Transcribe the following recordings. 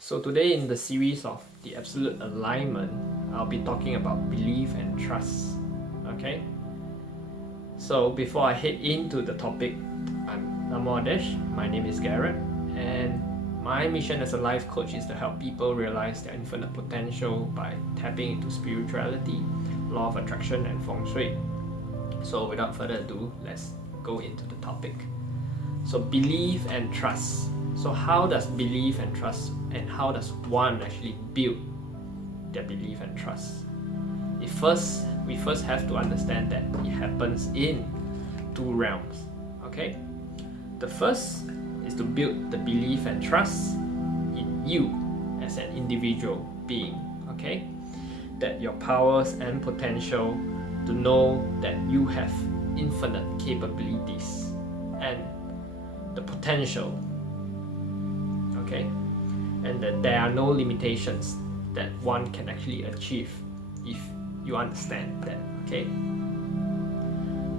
So today in the series of the absolute alignment, I'll be talking about belief and trust. Okay? So before I head into the topic, I'm Namo Adesh, my name is Garrett, and my mission as a life coach is to help people realize their infinite potential by tapping into spirituality, law of attraction, and feng shui. So without further ado, let's go into the topic. So belief and trust. So how does belief and trust, and how does one actually build their belief and trust? We first have to understand that it happens in two realms. Okay? The first is to build the belief and trust in you as an individual being. Okay? That your powers and potential, to know that you have infinite capabilities and the potential, okay, and that there are no limitations that one can actually achieve if you understand that. Okay,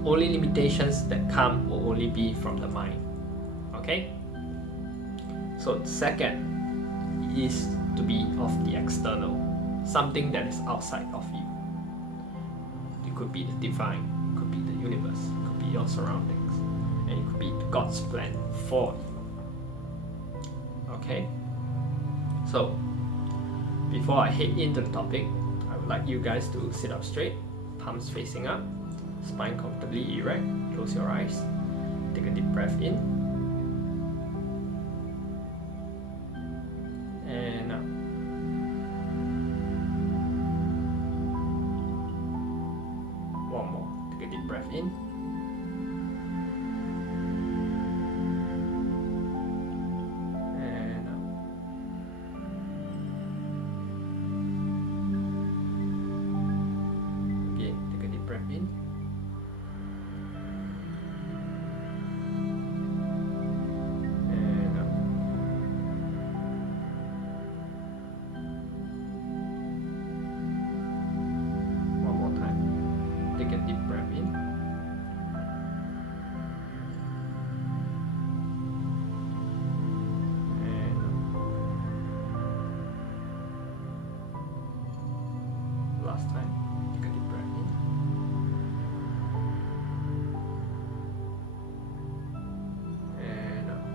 only limitations that come will only be from the mind. Okay, so second is to be of the external, something that is outside of you. It could be the divine, it could be the universe, it could be your surroundings, and it could be God's plan for you. Okay, so before I head into the topic, I would like you guys to sit up straight, palms facing up, spine comfortably erect, close your eyes, take a deep breath in and out. One more, take a deep breath in and out. Again, take a deep breath in and out. One more time, take a deep breath in and out. Last time, take a deep breath in and out.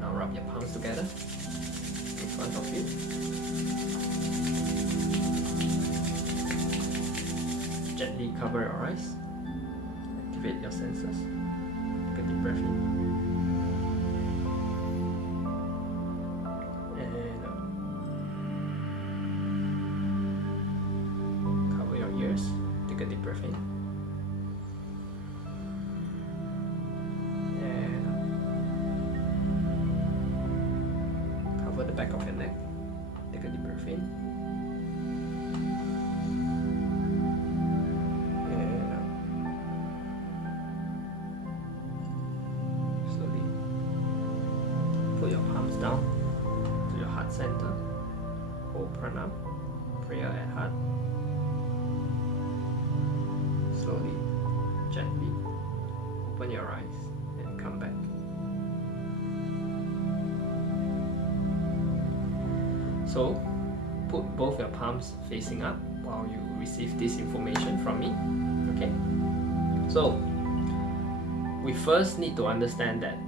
Now rub your palms together in front of you. Gently cover your eyes. Activate your senses. Take a deep breath in and out. Cover your ears. Take a deep breath in and out. Cover the back of your neck. Take a deep breath in and out. Slowly put your palms down to your heart center. Hold pranam, prayer at heart. Slowly, gently open your eyes and come back. So put both your palms facing up while you receive this information from me. Okay, so we first need to understand that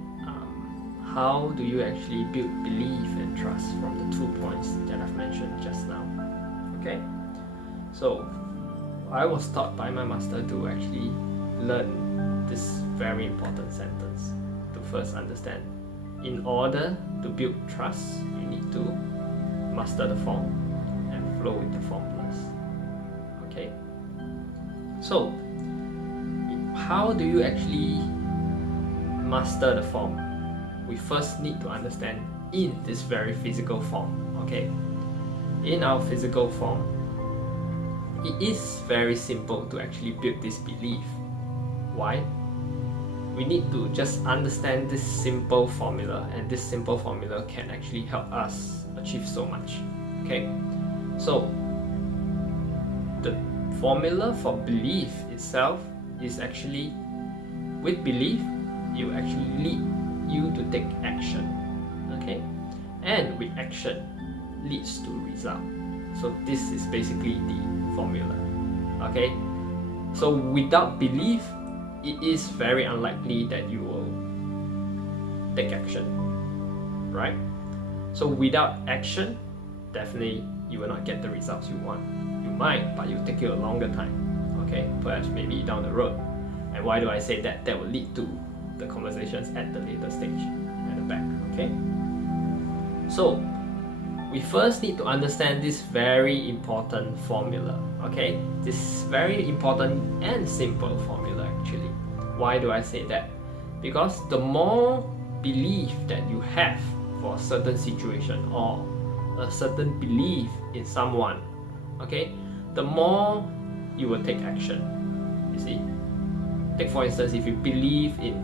how do you actually build belief and trust from the 2 points that I've mentioned just now. Okay, so I was taught by my master to actually learn this very important sentence to first understand. In order to build trust, you need to master the form and flow with the formless. Okay, so how do you actually master the form? We first need to understand in this very physical form. Okay, in our physical form, it is very simple to actually build this belief. Why? We need to just understand this simple formula, and this simple formula can actually help us achieve so much. Okay, so the formula for belief itself is actually, with belief, you actually lead you to take action. Okay, and with action leads to result. So this is basically the formula. Okay, so without belief, it is very unlikely that you will take action, right? So without action, definitely you will not get the results you want. You might, but it will take you a longer time. Okay, perhaps maybe down the road. And why do I say that? That will lead to the conversations at the later stage, at the back. Okay, so we first need to understand this very important formula. Okay, this very important and simple formula actually. Why do I say that? Because the more belief that you have for a certain situation or a certain belief in someone, okay, the more you will take action. You see, take for instance, if you believe in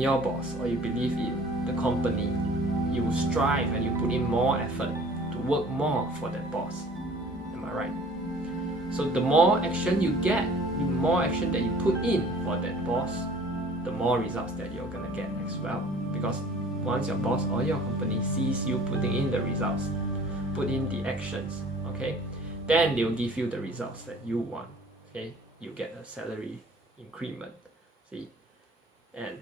your boss, or you believe in the company, you will strive and you put in more effort to work more for that boss. Am I right? So the more action you get, the more action that you put in for that boss, the more results that you're gonna get as well. Because once your boss or your company sees you putting in the results, put in the actions, okay, then they will give you the results that you want. Okay, you get a salary increment. See, and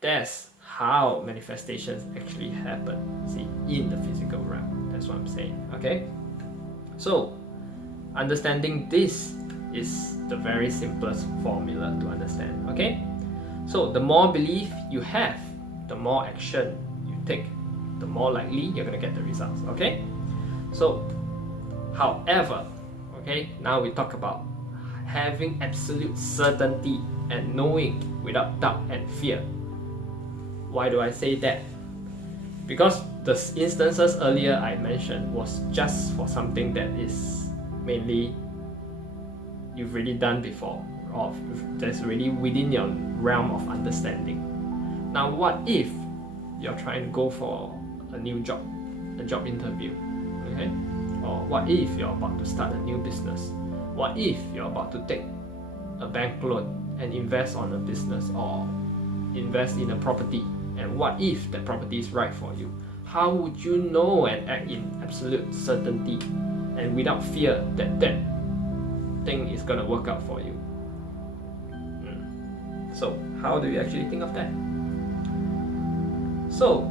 that's how manifestations actually happen. See, in the physical realm. That's what I'm saying. Okay, so understanding this is the very simplest formula to understand. Okay, so the more belief you have, the more action you take, the more likely you're gonna get the results. Okay, so however, okay, now we talk about having absolute certainty and knowing without doubt and fear. Why do I say that? Because the instances earlier I mentioned was just for something that is mainly you've already done before, or that's really within your realm of understanding. Now what if you're trying to go for a new job, a job interview, okay? Or what if you're about to start a new business? What if you're about to take a bank loan and invest on a business or invest in a property? And what if that property is right for you? How would you know and act in absolute certainty and without fear that that thing is gonna work out for you? So how do you actually think of that? So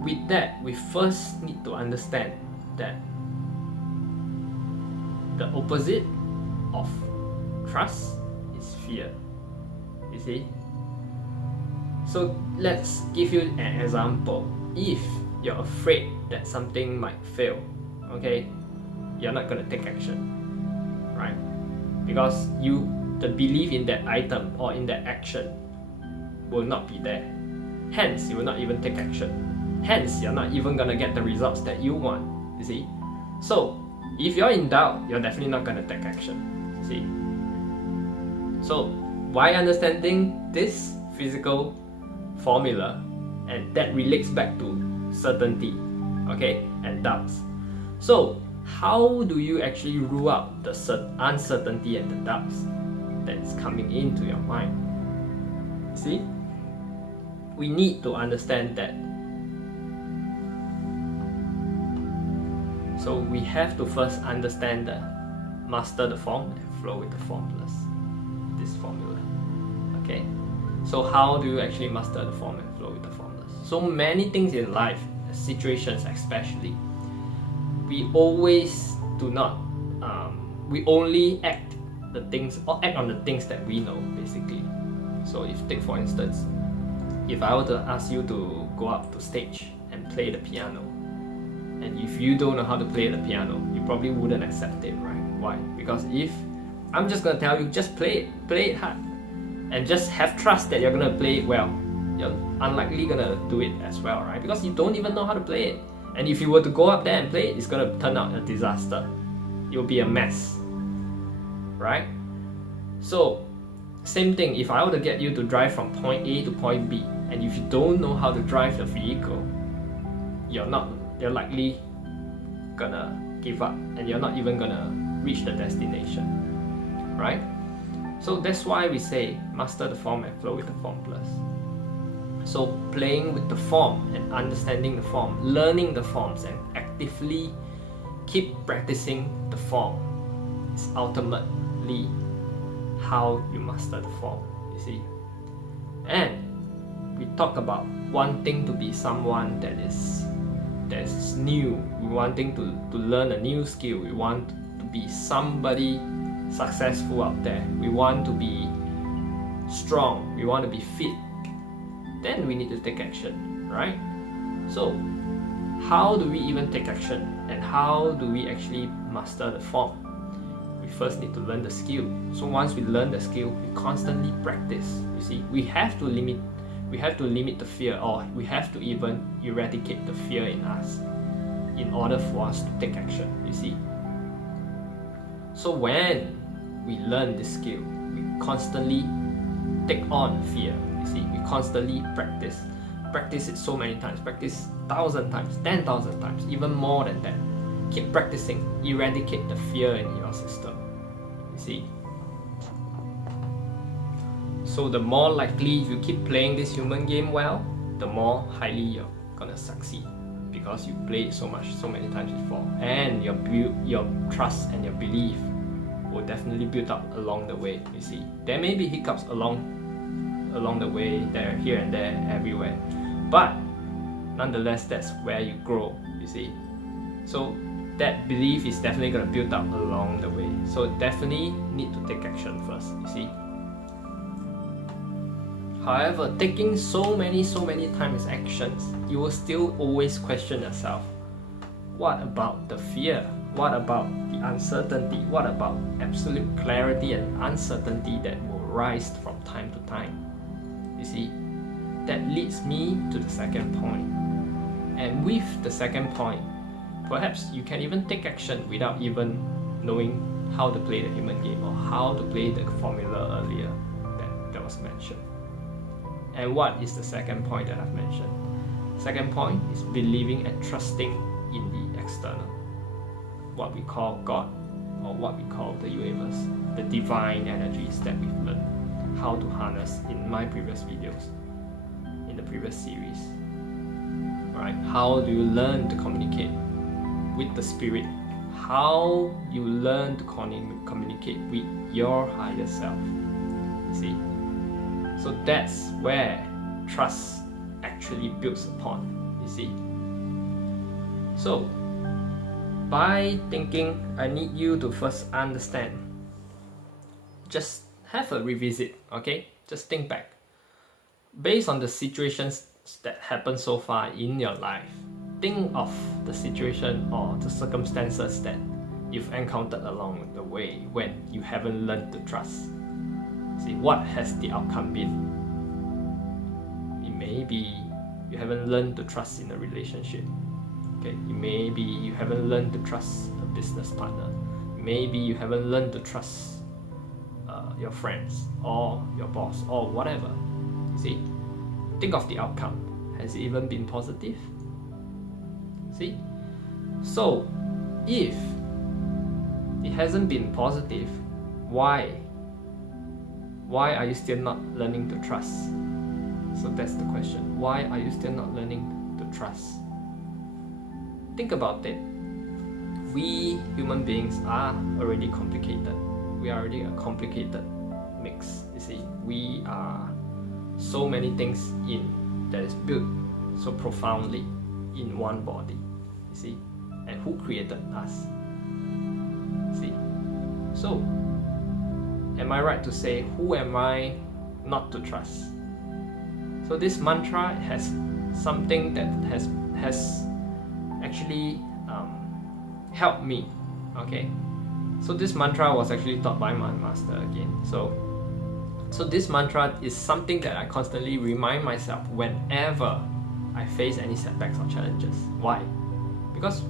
with that, we first need to understand that the opposite of trust is fear. You see? So let's give you an example. If you're afraid that something might fail, okay, you're not gonna take action, right? Because the belief in that item or in that action will not be there. Hence, you will not even take action. Hence, you're not even gonna get the results that you want. You see? So if you're in doubt, you're definitely not gonna take action. You see? So by understanding this physical formula, and that relates back to certainty, okay, and doubts. So how do you actually rule out the uncertainty and the doubts that is coming into your mind? See, we need to understand that. So we have to first understand master the form and flow with the formless. This formula, okay. So how do you actually master the form and flow with the formless? So many things in life, situations especially, we always do not. We only act on the things that we know, basically. So if take for instance, if I were to ask you to go up to stage and play the piano, and if you don't know how to play the piano, you probably wouldn't accept it, right? Why? Because if I'm just gonna tell you, just play it hard, and just have trust that you're gonna play it well, you're unlikely gonna do it as well, right? Because you don't even know how to play it. And if you were to go up there and play it, it's gonna turn out a disaster. You'll be a mess, right? So, same thing, if I were to get you to drive from point A to point B, and if you don't know how to drive the vehicle, you're likely gonna give up, and you're not even gonna reach the destination, right? So that's why we say master the form and flow with the formless. So playing with the form and understanding the form, learning the forms and actively keep practicing the form is ultimately how you master the form, you see. And we talk about wanting to be someone that is new, we wanting to learn a new skill, we want to be somebody successful out there, we want to be strong, we want to be fit, then we need to take action, right? So how do we even take action, and how do we actually master the form? We first need to learn the skill. So once we learn the skill, we constantly practice, you see. We have to limit the fear, or we have to even eradicate the fear in us in order for us to take action, you see. So when we learn this skill, we constantly take on fear, you see. We constantly practice it so many times, practice 1,000 times, 10,000 times, even more than that. Keep practicing, eradicate the fear in your system, you see. So the more likely, if you keep playing this human game well, the more highly you're gonna succeed, because you played so many times before, and your trust and your belief will definitely build up along the way, you see. There may be hiccups along the way, there, here and there, everywhere, but nonetheless, that's where you grow, you see. So that belief is definitely gonna build up along the way. So definitely need to take action first, you see. However, taking so many times actions, you will still always question yourself. What about the fear? What about the uncertainty? What about absolute clarity and uncertainty that will rise from time to time? You see, that leads me to the second point. And with the second point, perhaps you can even take action without even knowing how to play the human game, or how to play the formula earlier that was mentioned. And what is the second point that I've mentioned? Second point is believing and trusting in the external, what we call God, or what we call the universe, the divine energies that we've learned how to harness in my previous videos, in the previous series. Right? How do you learn to communicate with the spirit? How you learn to communicate with your higher self? You see? So that's where trust actually builds upon, you see. So by thinking, I need you to first understand. Just have a revisit, okay? Just think back. Based on the situations that happened so far in your life, think of the situation or the circumstances that you've encountered along the way when you haven't learned to trust. See, what has the outcome been? It may be you haven't learned to trust in a relationship. Okay, maybe you haven't learned to trust a business partner. Maybe you haven't learned to trust your friends or your boss or whatever. You see, think of the outcome. Has it even been positive? See, so if it hasn't been positive, why are you still not learning to trust? So that's the question. Why are you still not learning to trust? Think about it. We human beings are already complicated. We are already a complicated mix, you see. We are so many things that is built so profoundly in one body, you see. And who created us? See? So, am I right to say, who am I not to trust? So this mantra has something that has actually helped me, okay? So this mantra was actually taught by my master again. So this mantra is something that I constantly remind myself whenever I face any setbacks or challenges. Why? Because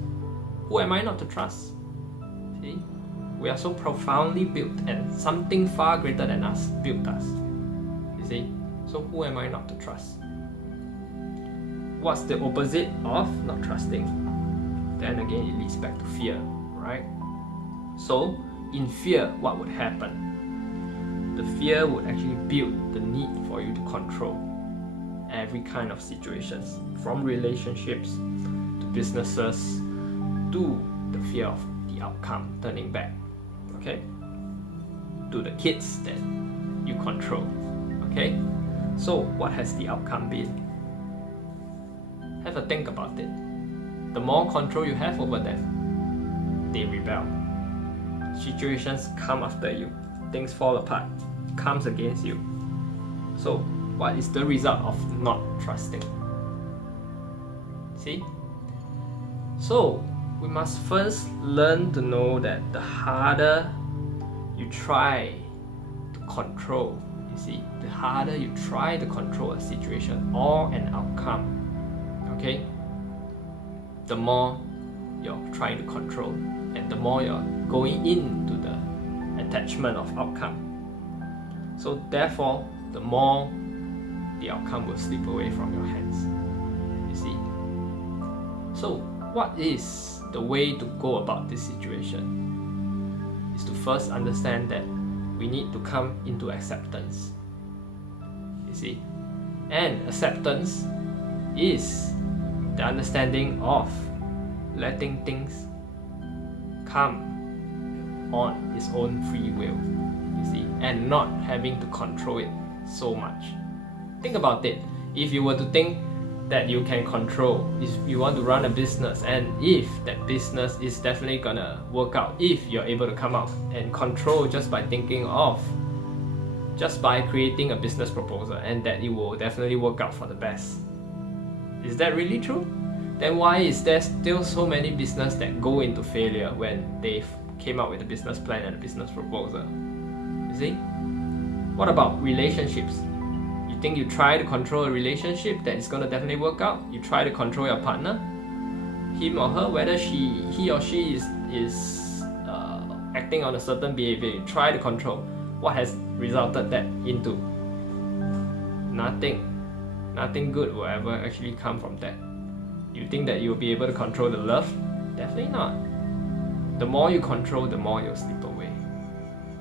who am I not to trust? See? We are so profoundly built, and something far greater than us built us. You see? So who am I not to trust? What's the opposite of not trusting? Then again, it leads back to fear, right? So in fear, what would happen? the fear would actually build the need for you to control every kind of situations, from relationships to businesses to the fear of the outcome turning back, okay, to the kids that you control, okay. So what has the outcome been? Have a think about it. The more control you have over them, they rebel. Situations come after you, things fall apart, comes against you. So what is the result of not trusting? See? So we must first learn to know that the harder you try to control, you see, the harder you try to control a situation or an outcome, okay, the more you're trying to control and the more you're going into the attachment of outcome. So therefore, the more the outcome will slip away from your hands, you see. So what is the way to go about this situation? Is to first understand that we need to come into acceptance, you see. And acceptance is the understanding of letting things come on its own free will, you see, and not having to control it so much. Think about it. If you were to think that you can control, if you want to run a business, and if that business is definitely gonna work out, if you're able to come out and control just by thinking of, just by creating a business proposal, and that it will definitely work out for the best. Is that really true? Then why is there still so many businesses that go into failure when they came up with a business plan and a business proposal? You see? What about relationships? You think you try to control a relationship that is going to definitely work out? You try to control your partner, him or her, whether he or she is acting on a certain behavior. You try to control. What has resulted that into? Nothing good will ever actually come from that. You think that you'll be able to control the love? Definitely not. The more you control, the more you'll slip away.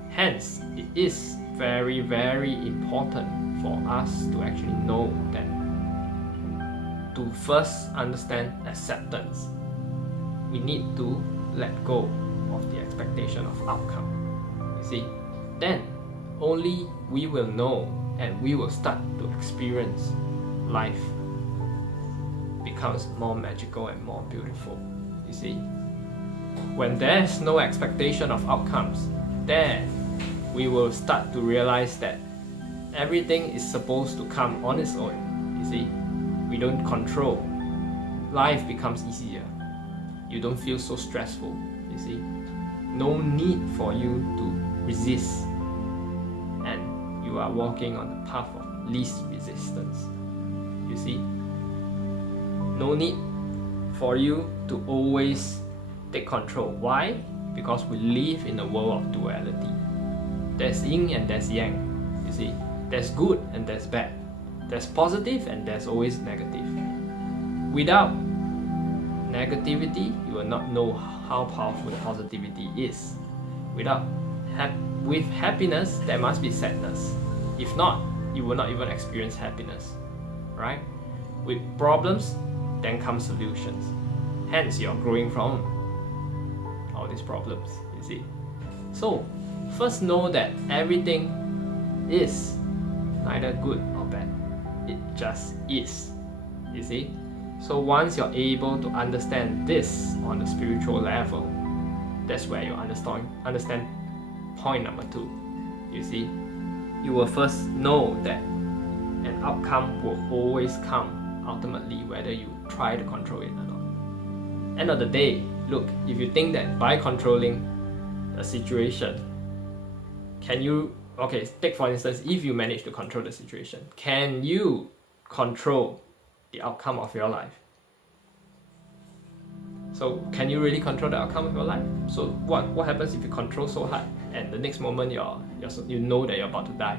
Hence, it is very, very important for us to actually know that, to first understand acceptance, we need to let go of the expectation of outcome. You see, then only we will know and we will start to experience life becomes more magical and more beautiful. You see, when there's no expectation of outcomes, then we will start to realize that everything is supposed to come on its own. You see, we don't control. Life becomes easier. You don't feel so stressful. You see, no need for you to resist, and you are walking on the path of least resistance. You see, no need for you to always take control. Why? Because we live in a world of duality. There's yin and there's yang. You see, there's good and there's bad. There's positive and there's always negative. Without negativity, you will not know how powerful the positivity is. With happiness, there must be sadness. If not, you will not even experience happiness, right? With problems, then come solutions. Hence, you're growing from all these problems, you see. So, first know that everything is neither good or bad. It just is, you see. So once you're able to understand this on the spiritual level, that's where you understand point number 2. You see, you will first know that an outcome will always come ultimately, whether you try to control it or not. End of the day, look, if you think that by controlling a situation, take for instance, if you manage to control the situation, can you control the outcome of your life? So can you really control the outcome of your life? So what happens if you control so hard and the next moment you know that you're about to die?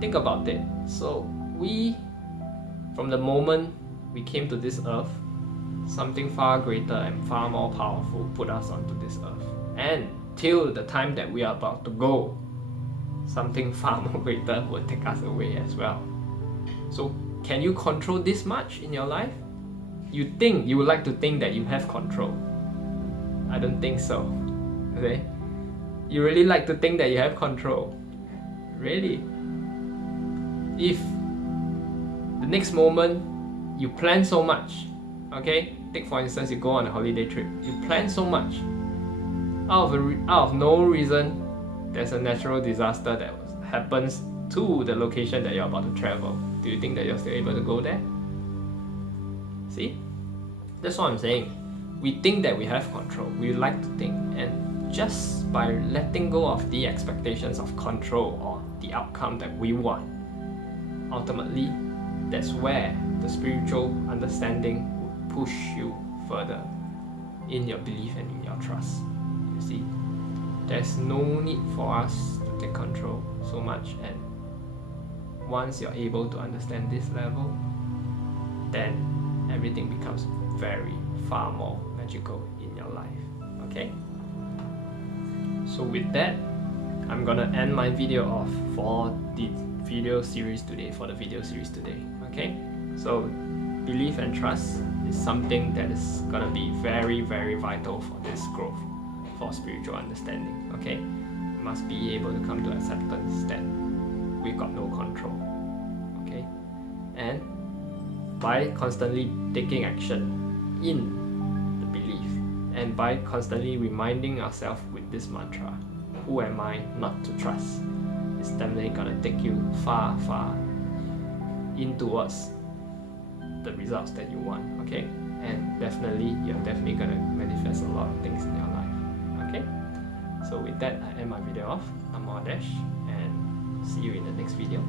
Think about it. So from the moment we came to this earth, something far greater and far more powerful put us onto this earth and till the time that we are about to go, something far more greater will take us away as well. So can you control this much in your life? You would like to think that you have control. I don't think so. Okay? You really like to think that you have control. Really? If the next moment you plan so much, okay? Take for instance, you go on a holiday trip. You plan so much. Out of no reason, there's a natural disaster that happens to the location that you're about to travel. Do you think that you're still able to go there? See? That's what I'm saying. We think that we have control. We like to think. And just by letting go of the expectations of control or the outcome that we want, ultimately, that's where the spiritual understanding will push you further in your belief and in your trust. You see? There's no need for us to take control so much, and once you're able to understand this level, then everything becomes very far more magical in your life. Okay? So with that, I'm gonna end my video off for the video series today. Okay? So belief and trust is something that is gonna be very, very vital for this growth, for spiritual understanding. Okay? You must be able to come to acceptance that we've got no control. Okay? And by constantly taking action in the belief, and by constantly reminding ourselves with this mantra, who am I not to trust, it's definitely gonna take you far, far in towards the results that you want. Okay? And definitely, you're definitely gonna manifest a lot of things in your life. Okay? So with that, I end my video off. I'm Wondershare, and see you in the next video.